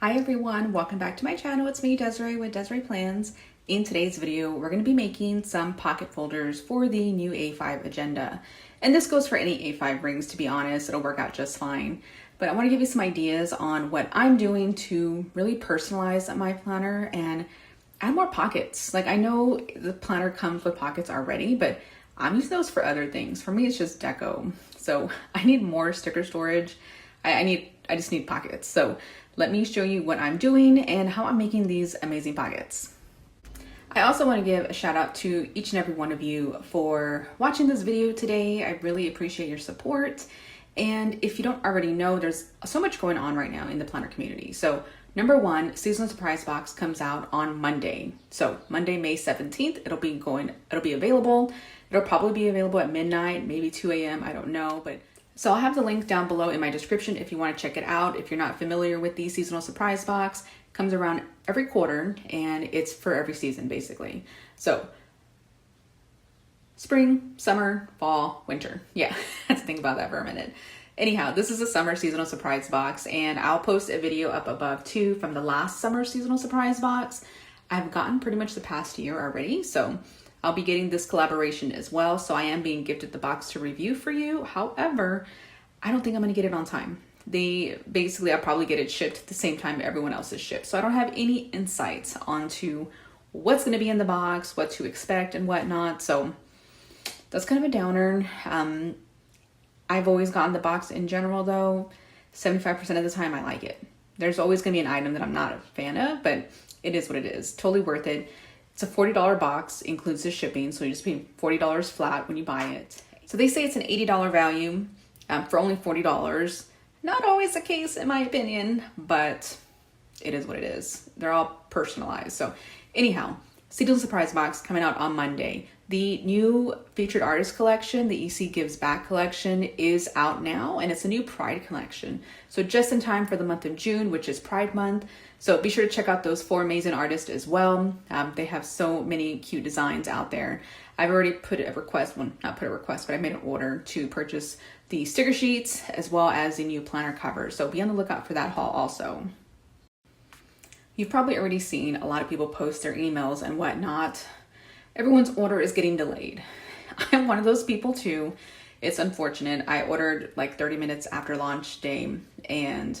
Hi everyone, welcome back to my channel. It's me, Desiree with Desiree Plans. In today's video, we're going to be making some pocket folders for the new A5 agenda. And this goes for any A5 rings, to be honest, it'll work out just fine. But I want to give you some ideas on what I'm doing to really personalize my planner and add more pockets. Like, I know the planner comes with pockets already, but I'm using those for other things. For me, it's just deco. So I need more sticker storage. I just need pockets. So let me show you what I'm doing and how I'm making these amazing pockets. I also want to give a shout out to each and every one of you for watching this video today. I really appreciate your support. And if you don't already know, there's so much going on right now in the planner community. So number one, seasonal surprise box comes out on Monday. So Monday, May 17th, it'll be available. It'll probably be available at midnight, maybe 2 a.m. I don't know, but so I'll have the link down below in my description if you want to check it out. If you're not familiar with the seasonal surprise box, it comes around every quarter and it's for every season basically. So spring, summer, fall, winter. Yeah, let's think about that for a minute. Anyhow, this is a summer seasonal surprise box and I'll post a video up above too from the last summer seasonal surprise box. I've gotten pretty much the past year already, so I'll be getting this collaboration as well. So I am being gifted the box to review for you. However, I don't think I'm going to get it on time. I'll probably get it shipped at the same time everyone else is shipped. So I don't have any insights onto what's going to be in the box, what to expect and whatnot. So that's kind of a downer. I've always gotten the box in general though. 75% of the time I like it. There's always going to be an item that I'm not a fan of, but it is what it is. Totally worth it. It's a $40 box, includes the shipping, so you just pay $40 flat when you buy it. So they say it's an $80 value for only $40. Not always the case in my opinion, but it is what it is. They're all personalized. So anyhow, seasonal surprise box coming out on Monday. The new featured artist collection, the EC Gives Back collection, is out now, and it's a new Pride collection. So just in time for the month of June, which is Pride Month. So be sure to check out those 4 amazing artists as well. They have so many cute designs out there. I've already put a request, well, not put a request, but I made an order to purchase the sticker sheets as well as the new planner cover. So be on the lookout for that haul also. You've probably already seen a lot of people post their emails and whatnot. Everyone's order is getting delayed. I'm one of those people too. It's unfortunate. I ordered like 30 minutes after launch day and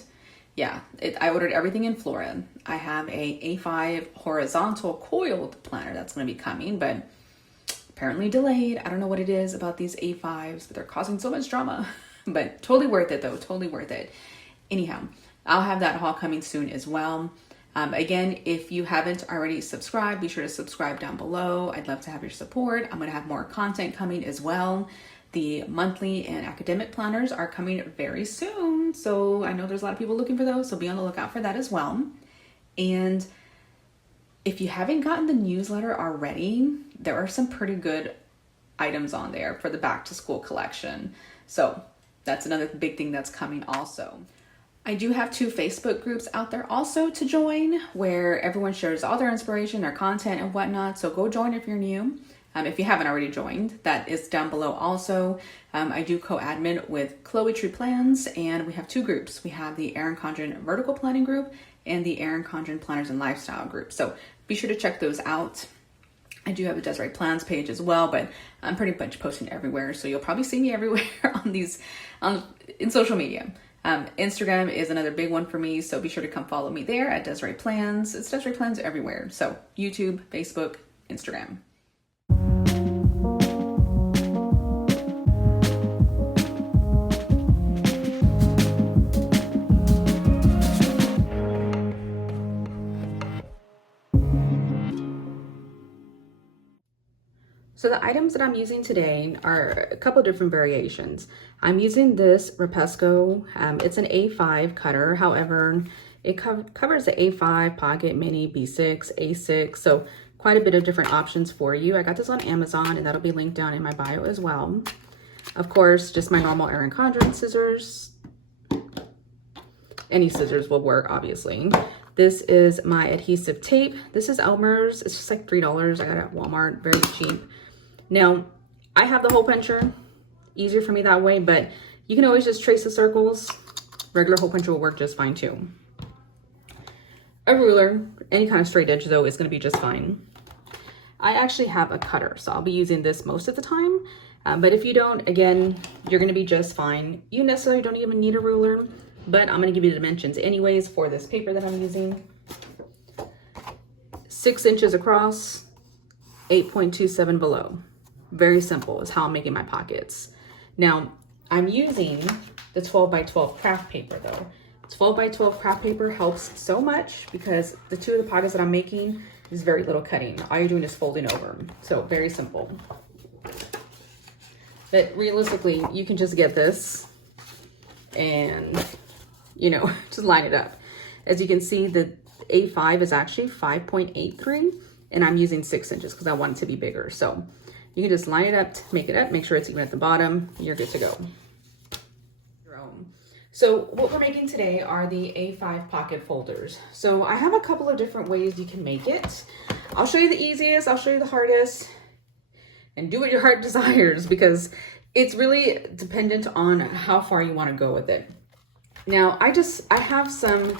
yeah, I ordered everything in Flora. I have a A5 horizontal coiled planner that's going to be coming, but apparently delayed. I don't know what it is about these A5s, but they're causing so much drama. But totally worth it though, totally worth it. Anyhow, I'll have that haul coming soon as well. Again, if you haven't already subscribed, be sure to subscribe down below. I'd love to have your support. I'm going to have more content coming as well. The monthly and academic planners are coming very soon. So I know there's a lot of people looking for those. So be on the lookout for that as well. And if you haven't gotten the newsletter already, there are some pretty good items on there for the back to school collection. So that's another big thing that's coming also. I do have 2 Facebook groups out there also to join where everyone shares all their inspiration, their content and whatnot. So go join if you're new. If you haven't already joined, that is down below also. I do co-admin with Chloe Tree Plans and we have 2 groups. We have the Erin Condren Vertical Planning group and the Erin Condren Planners and Lifestyle group. So be sure to check those out. I do have a Desiree Plans page as well, but I'm pretty much posting everywhere. So you'll probably see me everywhere in social media. Instagram is another big one for me, so be sure to come follow me there at Desiree Plans. It's Desiree Plans everywhere. So YouTube, Facebook, Instagram. So the items that I'm using today are a couple different variations. I'm using this Rapesco. It's an A5 cutter. However, it covers the A5, Pocket, Mini, B6, A6. So quite a bit of different options for you. I got this on Amazon and that'll be linked down in my bio as well. Of course, just my normal Erin Condren scissors. Any scissors will work, obviously. This is my adhesive tape. This is Elmer's. It's just like $3. I got it at Walmart, very cheap. Now, I have the hole puncher, easier for me that way, but you can always just trace the circles. Regular hole puncher will work just fine too. a ruler, any kind of straight edge though is gonna be just fine. I actually have a cutter, so I'll be using this most of the time. But if you don't, again, you're gonna be just fine. You necessarily don't even need a ruler, but I'm gonna give you the dimensions anyways for this paper that I'm using. 6 inches across, 8.27 below. Very simple is how I'm making my pockets. Now, I'm using the 12 by 12 craft paper though. 12 by 12 craft paper helps so much because the two of the pockets that I'm making is very little cutting. All you're doing is folding over. So very simple. But realistically, you can just get this and, you know, just line it up. As you can see, the A5 is actually 5.83 and I'm using 6 inches because I want it to be bigger. So you can just line it up, make it up, make sure it's even at the bottom. You're good to go. So what we're making today are the A5 pocket folders. So I have a couple of different ways you can make it. I'll show you the easiest, I'll show you the hardest, and do what your heart desires because it's really dependent on how far you want to go with it. Now, I have some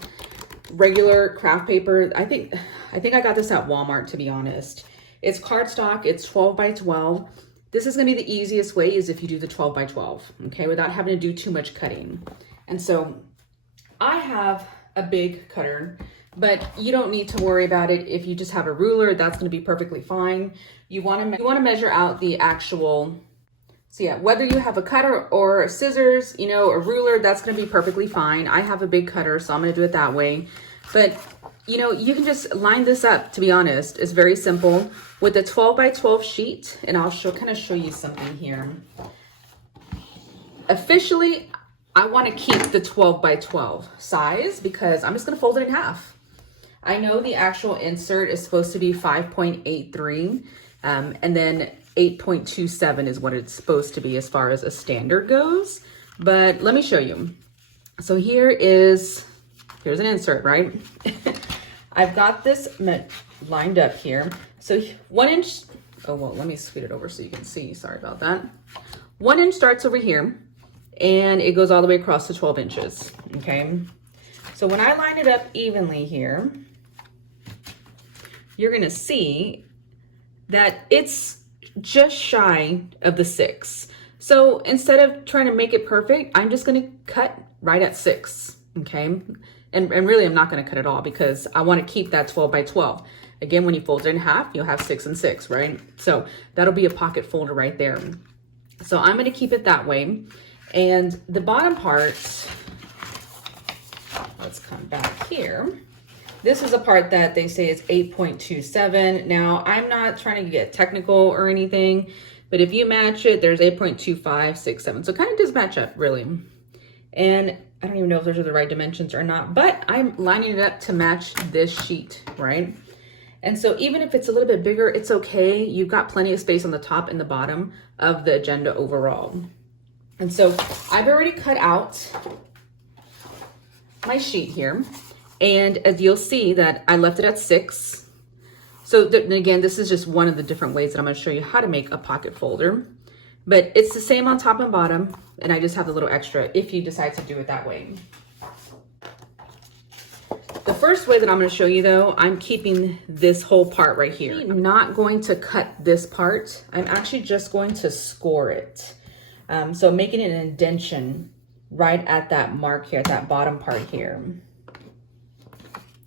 regular craft paper. I think I got this at Walmart, to be honest. It's cardstock, it's 12 by 12. This is gonna be the easiest way is if you do the 12 by 12, okay, without having to do too much cutting. And so I have a big cutter, but you don't need to worry about it. If you just have a ruler, that's gonna be perfectly fine. You wanna measure out the actual, so yeah, whether you have a cutter or scissors, you know, a ruler, that's gonna be perfectly fine. I have a big cutter, so I'm gonna do it that way. But you know, you can just line this up, to be honest. It's very simple. With a 12 by 12 sheet, and I'll kind of show you something here. Officially, I want to keep the 12 by 12 size because I'm just going to fold it in half. I know the actual insert is supposed to be 5.83 and then 8.27 is what it's supposed to be as far as a standard goes. But let me show you. So here's an insert, right? I've got this lined up here. So 1 inch, oh, well, let me scoot it over so you can see. Sorry about that. 1 inch starts over here and it goes all the way across to 12 inches, okay? So when I line it up evenly here, you're gonna see that it's just shy of the 6. So instead of trying to make it perfect, I'm just gonna cut right at 6, okay? And really I'm not gonna cut it all because I wanna keep that 12 by 12. Again, when you fold it in half, you'll have 6 and 6, right? So that'll be a pocket folder right there. So I'm gonna keep it that way. And the bottom part, let's come back here. This is a part that they say is 8.27. Now, I'm not trying to get technical or anything, but if you match it, there's 8.25, 6, 7. So it kind of does match up, really. And I don't even know if those are the right dimensions or not, but I'm lining it up to match this sheet, right? And so even if it's a little bit bigger, it's okay. You've got plenty of space on the top and the bottom of the agenda overall. And so I've already cut out my sheet here. And as you'll see that I left it at 6. So again, this is just one of the different ways that I'm gonna show you how to make a pocket folder. But it's the same on top and bottom. And I just have a little extra if you decide to do it that way. The first way that I'm going to show you though, I'm keeping this whole part right here. I'm not going to cut this part. I'm actually just going to score it. So making an indentation right at that mark here, at that bottom part here.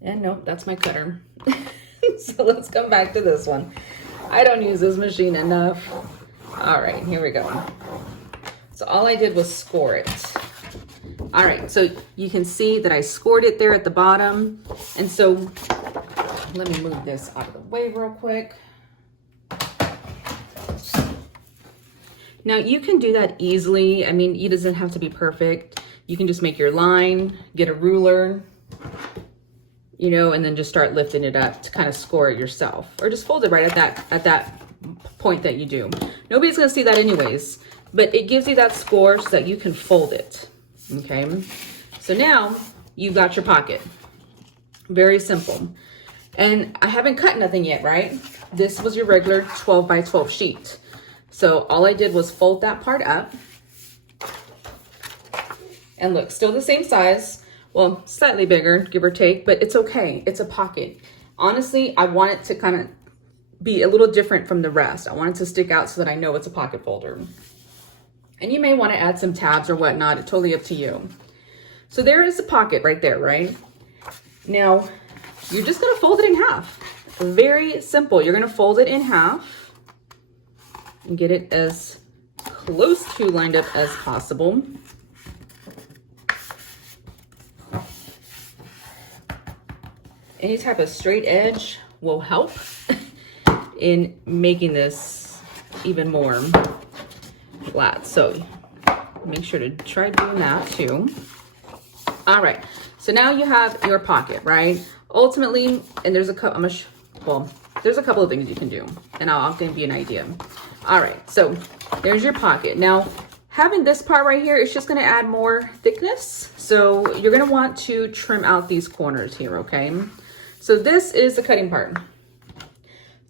And nope, that's my cutter. So let's come back to this one. I don't use this machine enough. All right, here we go. So all I did was score it. All right, so you can see that I scored it there at the bottom. And so let me move this out of the way real quick. Now you can do that easily. I mean, it doesn't have to be perfect. You can just make your line, get a ruler, you know, and then just start lifting it up to kind of score it yourself, or just fold it right at that point that you do. Nobody's gonna see that anyways, but it gives you that score so that you can fold it. Okay, so now you've got your pocket. Very simple. And I haven't cut nothing yet, right? This was your regular 12 by 12 sheet. So all I did was fold that part up. And look, still the same size. Well, slightly bigger, give or take, but it's okay. It's a pocket. Honestly, I want it to kind of be a little different from the rest. I want it to stick out so that I know it's a pocket folder. And you may want to add some tabs or whatnot. It's totally up to you. So there is a pocket right there, right? Now, you're just going to fold it in half. Very simple. You're going to fold it in half and get it as close to lined up as possible. Any type of straight edge will help in making this even more flat. So make sure to try doing that too. All right, so now you have your pocket, right? Ultimately, and there's a couple, there's a couple of things you can do, and I'll give you an idea. All right, so there's your pocket. Now, having this part right here is just gonna add more thickness. So you're gonna want to trim out these corners here, okay? So this is the cutting part.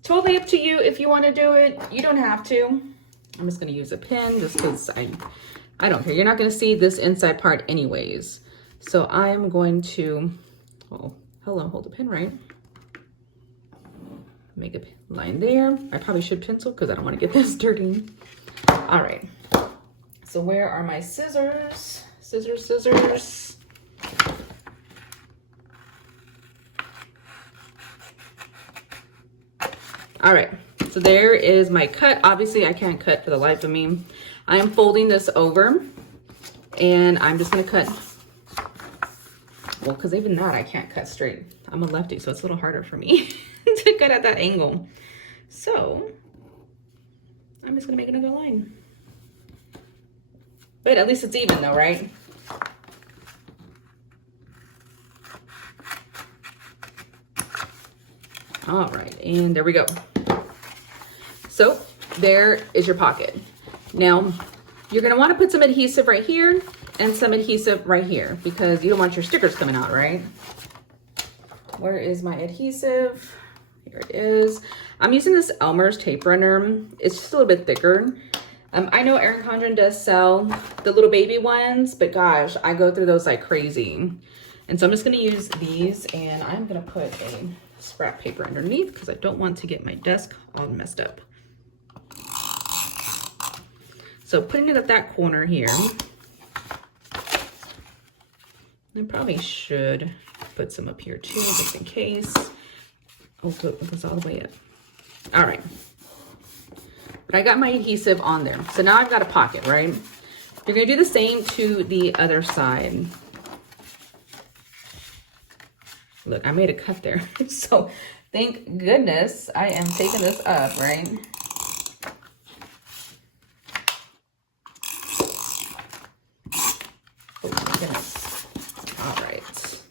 Totally up to you if you wanna do it. You don't have to. I'm just gonna use a pin just because I don't care. You're not gonna see this inside part anyways. So I'm going to, oh, hello, hold the pin right. Make a line there. I probably should pencil because I don't want to get this dirty. All right. So where are my scissors? Scissors. All right. So there is my cut. Obviously, I can't cut for the life of me. I am folding this over, and I'm just going to cut. Well, because even that I can't cut straight. I'm a lefty, so it's a little harder for me to cut at that angle. So I'm just gonna make another line. But at least it's even though, right? All right, and there we go. So there is your pocket. Now, you're gonna wanna put some adhesive right here and some adhesive right here because you don't want your stickers coming out, right? Where is my adhesive? Here it is. I'm using this Elmer's tape runner. It's just a little bit thicker. I know Erin Condren does sell the little baby ones, but gosh, I go through those like crazy. And so I'm just gonna use these, and I'm gonna put a scrap paper underneath because I don't want to get my desk all messed up. So putting it at that corner here, I probably should put some up here too, just in case. Oh, it goes all the way up. All right. But I got my adhesive on there. So now I've got a pocket, right? You're gonna do the same to the other side. Look, I made a cut there. So thank goodness I am taking this up, right? Oh my goodness. All right.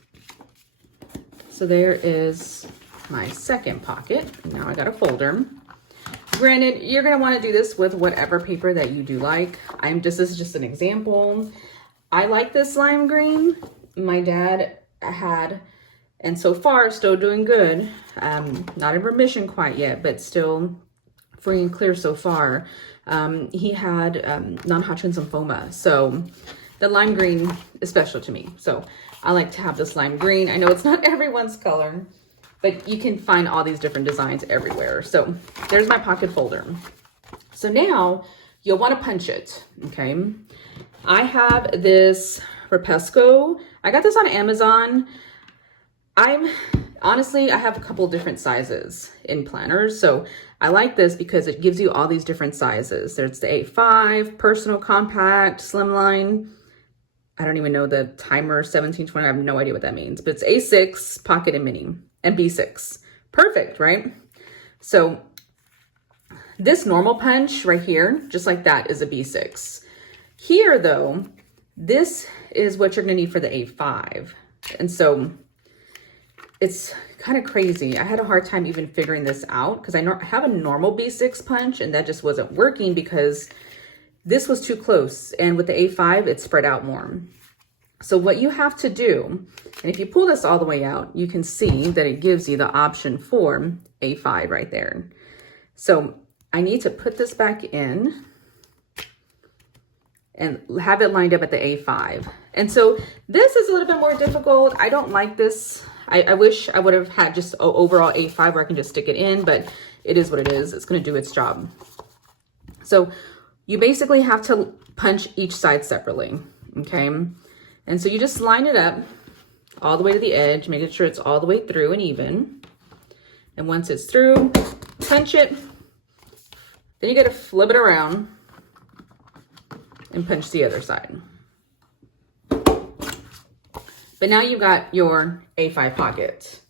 So there is my second pocket. Now I got a folder. Granted, you're gonna wanna do this with whatever paper that you do like. This is just an example. I like this lime green. My dad had, and so far still doing good. Not in remission quite yet, but still free and clear so far. He had non-Hodgkin's lymphoma. So the lime green is special to me. So I like to have this lime green. I know it's not everyone's color, but you can find all these different designs everywhere. So there's my pocket folder. So now you'll want to punch it, okay? I have this Repesco. I got this on Amazon. Honestly, I have a couple different sizes in planners. So I like this because it gives you all these different sizes. There's the A5, personal, compact, slimline. I don't even know the timer, 1720. I have no idea what that means, but it's A6, pocket, and mini, and B6. Perfect, right? So this normal punch right here, just like that, is a B6. Here though, this is what you're gonna need for the A5. And so it's kind of crazy. I had a hard time even figuring this out because I have a normal B6 punch and that just wasn't working because this was too close. And with the A5, it spread out more. So what you have to do, and if you pull this all the way out, you can see that it gives you the option for A5 right there. So I need to put this back in and have it lined up at the A5. And so this is a little bit more difficult. I don't like this. I wish I would have had just an overall A5 where I can just stick it in, but it is what it is. It's going to do its job. So you basically have to punch each side separately, okay? And so you just line it up all the way to the edge, making sure it's all the way through and even. And once it's through, punch it. Then you got to flip it around and punch the other side. But now you've got your A5 pocket.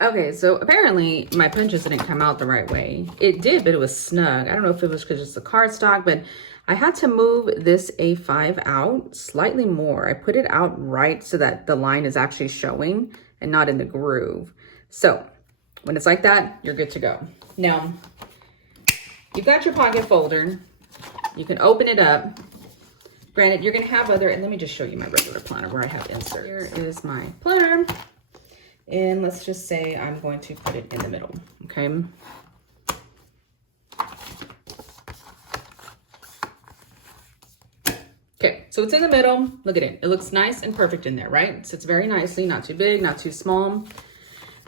Okay, so apparently my punches didn't come out the right way. It did, but it was snug. I don't know if it was because it's the cardstock, but I had to move this A5 out slightly more. I put it out right so that the line is actually showing and not in the groove. So when it's like that, you're good to go. Now, you've got your pocket folder. You can open it up. Granted, you're gonna have other, and let me just show you my regular planner where I have inserts. Here is my planner. And let's just say I'm going to put it in the middle, okay? Okay, so it's in the middle. Look at it. It looks nice and perfect in there, right? It sits very nicely, not too big, not too small.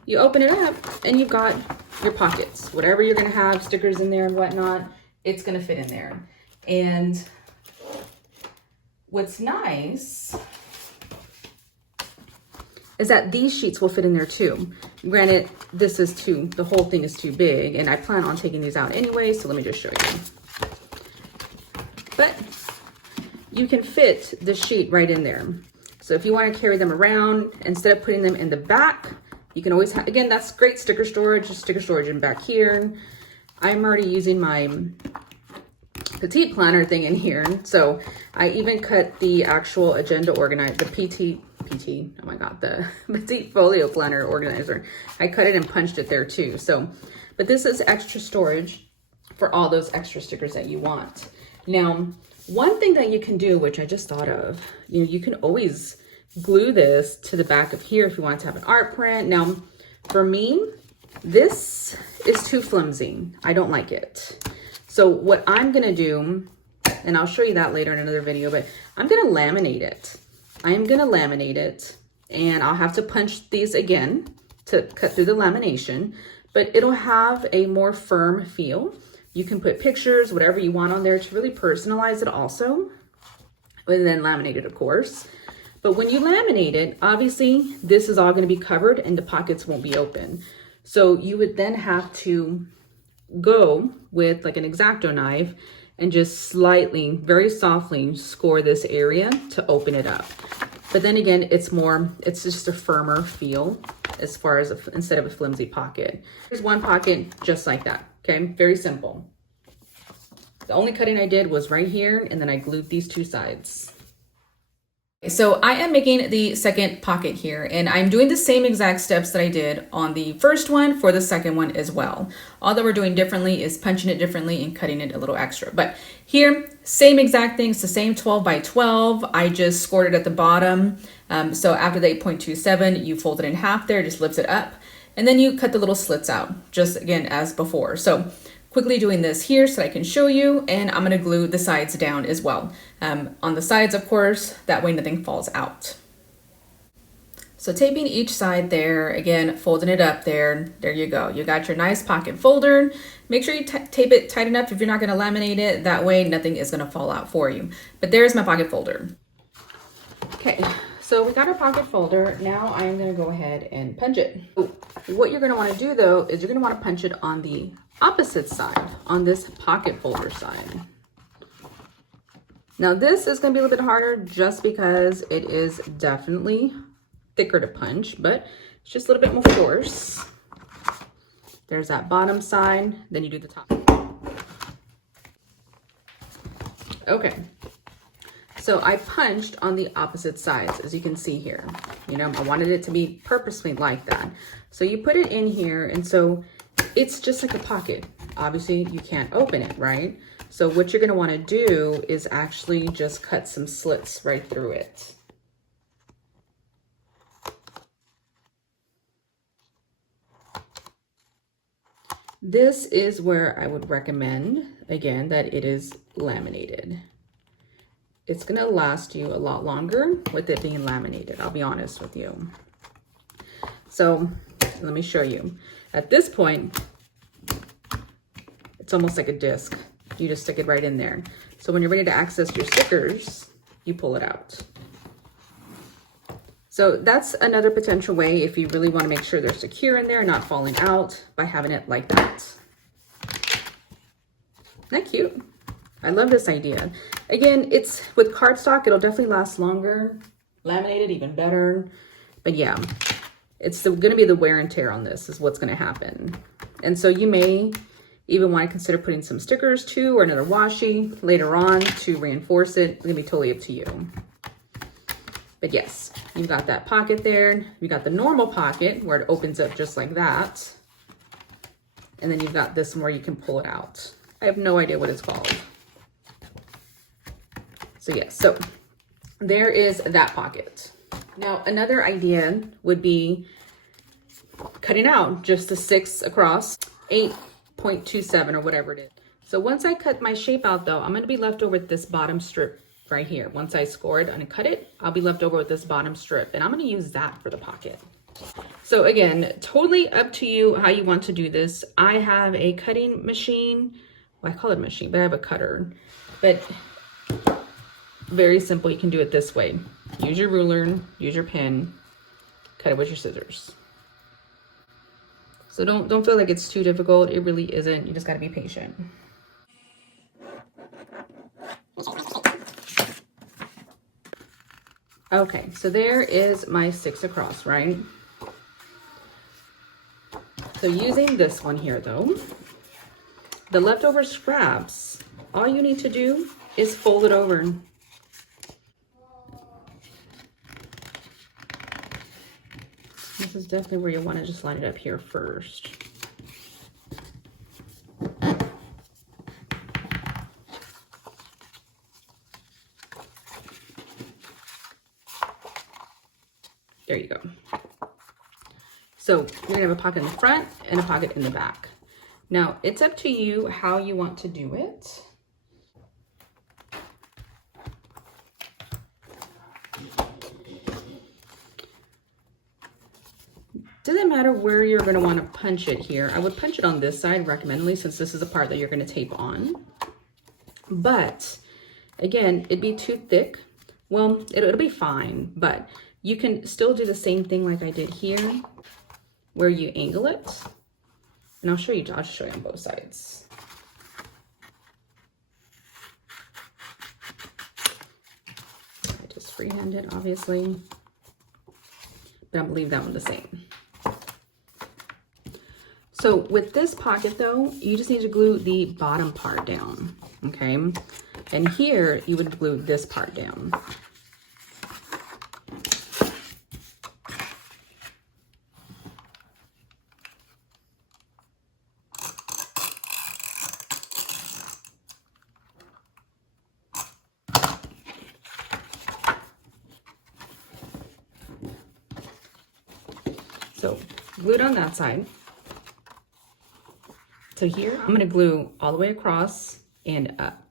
You open it up and you've got your pockets. Whatever you're gonna have, stickers in there and whatnot, it's gonna fit in there. And what's nice is that these sheets will fit in there too. Granted, this is the whole thing is too big, and I plan on taking these out anyway, so let me just show you. But you can fit the sheet right in there. So if you want to carry them around, instead of putting them in the back, you can always have, again, that's great sticker storage, just sticker storage in back here. I'm already using my petite planner thing in here. So I even cut the actual agenda organizer, the PT, oh my God, the petite folio planner organizer. I cut it and punched it there too. So, but this is extra storage for all those extra stickers that you want. Now, one thing that you can do, which I just thought of, you can always glue this to the back of here if you want to have an art print. Now, for me, this is too flimsy. I don't like it. So what I'm gonna do, and I'll show you that later in another video, but I'm gonna laminate it. I'm gonna laminate it, and I'll have to punch these again to cut through the lamination, but it'll have a more firm feel. You can put pictures, whatever you want on there to really personalize it also, and then laminate it, of course. But when you laminate it, obviously this is all gonna be covered and the pockets won't be open. So you would then have to go with like an X-Acto knife and just slightly, very softly score this area to open it up. But then again, it's just a firmer feel as far as instead of a flimsy pocket. Here's one pocket just like that, okay? Very simple. The only cutting I did was right here, and then I glued these two sides. So I am making the second pocket here, and I'm doing the same exact steps that I did on the first one for the second one as well. All that we're doing differently is punching it differently and cutting it a little extra. But here, same exact thing. It's the same 12 by 12. I just scored it at the bottom. So after the 8.27, you fold it in half there, just lifts it up. And then you cut the little slits out, just again as before. So quickly doing this here so I can show you, and I'm gonna glue the sides down as well. On the sides, of course, that way nothing falls out. So taping each side there, again, folding it up there you go. You got your nice pocket folder. Make sure you tape it tight enough if you're not gonna laminate it, that way nothing is gonna fall out for you. But there's my pocket folder. Okay, so we got our pocket folder. Now I'm gonna go ahead and punch it. What you're gonna wanna do though, is you're gonna wanna punch it on the opposite side, on this pocket folder side. Now this is gonna be a little bit harder just because it is definitely thicker to punch, but it's just a little bit more force. There's that bottom side, then you do the top. Okay, so I punched on the opposite sides, as you can see here. I wanted it to be purposely like that. So you put it in here, and so it's just like a pocket. Obviously, you can't open it, right? So what you're gonna wanna do is actually just cut some slits right through it. This is where I would recommend, again, that it is laminated. it's gonna last you a lot longer with it being laminated, I'll be honest with you. So let me show you. At this point, it's almost like a disc. You just stick it right in there. So when you're ready to access your stickers, you pull it out. So that's another potential way if you really want to make sure they're secure in there, not falling out, by having it like that. Isn't that cute? I love this idea. Again, it's with cardstock, it'll definitely last longer. Laminated, even better. But yeah, it's going to be the wear and tear on this is what's going to happen. And so you may even want to consider putting some stickers too, or another washi later on to reinforce it. It's going to be totally up to you. But yes, you've got that pocket there. You got the normal pocket where it opens up just like that. And then you've got this one where you can pull it out. I have no idea what it's called. So yes, so there is that pocket. Now, another idea would be cutting out just the 6 across, 8.27 or whatever it is. So once I cut my shape out though, I'm gonna be left over with this bottom strip right here. Once I score it and cut it, I'll be left over with this bottom strip, and I'm gonna use that for the pocket. So again, totally up to you how you want to do this. I have a cutting machine. Well, I call it a machine, but I have a cutter. But very simple, you can do it this way. Use your ruler, use your pen, cut it with your scissors. So don't feel like it's too difficult. It really isn't. You just gotta be patient. Okay, so there is my 6 across, right? So using this one here though, the leftover scraps, all you need to do is fold it over. This is definitely where you want to just line it up here first. There you go. So you're gonna have a pocket in the front and a pocket in the back. Now it's up to you how you want to do it. Doesn't matter where you're going to want to punch it here. I would punch it on this side recommendedly, since this is a part that you're going to tape on. But again, it'd be too thick. Well, it'll be fine, but you can still do the same thing like I did here, where you angle it. And I'll just show you on both sides. I just freehand it, obviously, but I'm gonna leave that one the same. So with this pocket though, you just need to glue the bottom part down, okay? And here you would glue this part down. So glue it on that side. So here, I'm gonna glue all the way across and up.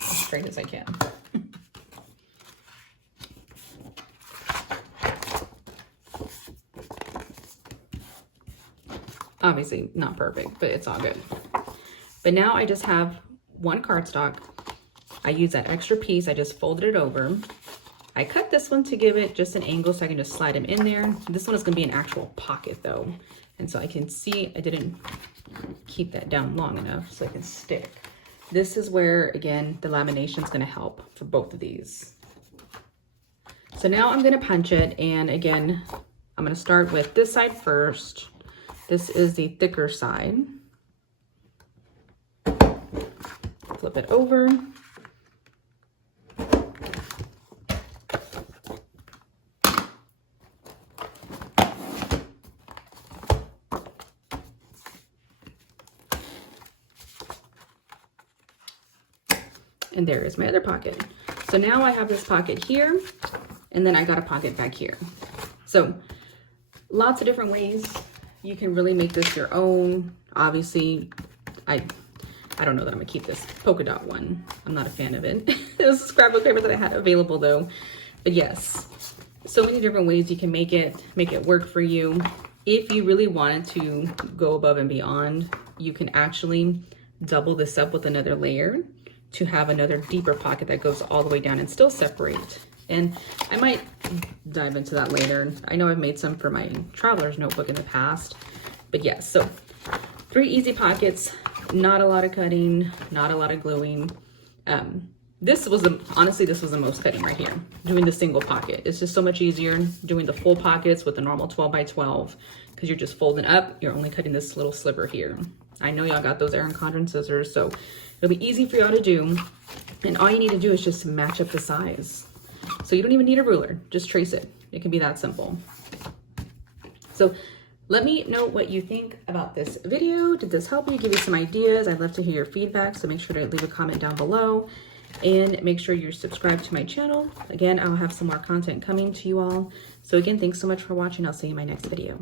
As straight as I can. Obviously not perfect, but it's all good. But now I just have one cardstock. I use that extra piece, I just folded it over. I cut this one to give it just an angle so I can just slide them in there. This one is gonna be an actual pocket though. And so I can see I didn't keep that down long enough so it can stick. This is where, again, the lamination is gonna help for both of these. So now I'm gonna punch it, and again, I'm gonna start with this side first. This is the thicker side. Flip it over. And there is my other pocket. So now I have this pocket here, and then I got a pocket back here. So lots of different ways You can really make this your own. Obviously, I don't know that I'm gonna keep this polka dot one. I'm not a fan of it. It was a scrapbook paper that I had available though. But yes, so many different ways you can make it work for you. If you really wanted to go above and beyond, you can actually double this up with another layer to have another deeper pocket that goes all the way down and still separate. And I might dive into that later. I know I've made some for my traveler's notebook in the past, but yes, so 3 easy pockets, not a lot of cutting, not a lot of gluing. Honestly, this was the most cutting right here, doing the single pocket. It's just so much easier doing the full pockets with the normal 12 by 12 because you're just folding up, you're only cutting this little sliver here. I know y'all got those Erin Condren scissors, so it'll be easy for y'all to do. And all you need to do is just match up the size. So you don't even need a ruler, just trace it. It can be that simple. So let me know what you think about this video. Did this help you, give you some ideas? I'd love to hear your feedback, so make sure to leave a comment down below and make sure you're subscribed to my channel. Again, I'll have some more content coming to you all. So again, thanks so much for watching. I'll see you in my next video.